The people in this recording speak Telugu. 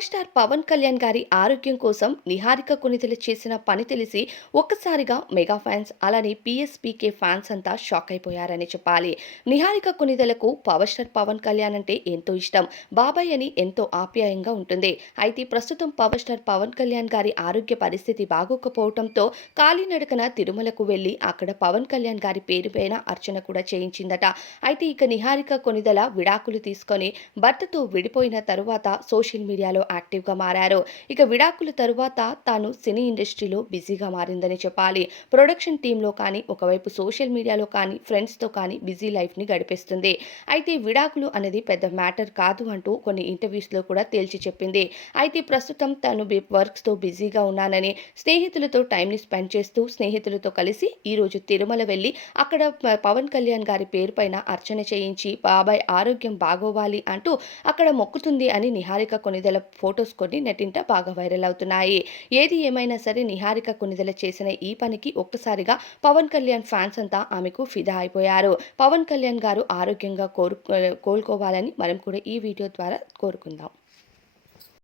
పవర్ స్టార్ పవన్ కళ్యాణ్ గారి ఆరోగ్యం కోసం నిహారిక కొనితెల చేసిన పని తెలిసి ఒక్కసారిగా మెగా ఫ్యాన్స్ అలానే పిఎస్పీకే ఫ్యాన్స్ అంతా షాక్ అయిపోయారని చెప్పాలి. నిహారిక కొనితెలకు పవర్ స్టార్ పవన్ కళ్యాణ్ అంటే ఎంతో ఇష్టం. బాబాయ్ అని ఎంతో ఆప్యాయంగా ఉంటుంది. అయితే ప్రస్తుతం పవర్ స్టార్ పవన్ కళ్యాణ్ గారి ఆరోగ్య పరిస్థితి బాగోకపోవడంతో కాలినడకన తిరుమలకు వెళ్ళి అక్కడ పవన్ కళ్యాణ్ గారి పేరు పైన అర్చన కూడా చేయించిందట. అయితే ఇక నిహారిక కొనిదల విడాకులు తీసుకొని భర్తతో విడిపోయిన తరువాత సోషల్ మీడియాలో యాక్టివ్గా మారారు. ఇక విడాకుల తరువాత తాను సినీ ఇండస్ట్రీలో బిజీగా మారిందని చెప్పాలి. ప్రొడక్షన్ టీంలో కానీ ఒకవైపు సోషల్ మీడియాలో కానీ ఫ్రెండ్స్తో కానీ బిజీ లైఫ్ని గడిపేస్తుంది. అయితే విడాకులు అనేది పెద్ద మ్యాటర్ కాదు అంటూ కొన్ని ఇంటర్వ్యూస్లో కూడా తేల్చి చెప్పింది. అయితే ప్రస్తుతం తను వర్క్స్తో బిజీగా ఉన్నానని స్నేహితులతో టైంని స్పెండ్ చేస్తూ స్నేహితులతో కలిసి ఈరోజు తిరుమల వెళ్ళి అక్కడ పవన్ కళ్యాణ్ గారి పేరు పైన అర్చన చేయించి బాబాయ్ ఆరోగ్యం బాగోవాలి అంటూ అక్కడ మొక్కుతుంది అని నిహారిక కొనిదెల ఫొటోస్ కొన్ని నెట్టింట బాగా వైరల్ అవుతున్నాయి. ఏది ఏమైనా సరే నిహారిక కొనిదెల చేసిన ఈ పనికి ఒక్కసారిగా పవన్ కళ్యాణ్ ఫ్యాన్స్ అంతా ఆమెకు ఫిదా అయిపోయారు. పవన్ కళ్యాణ్ గారు ఆరోగ్యంగా కోరు కోలుకోవాలని మనం కూడా ఈ వీడియో ద్వారా కోరుకుందాం.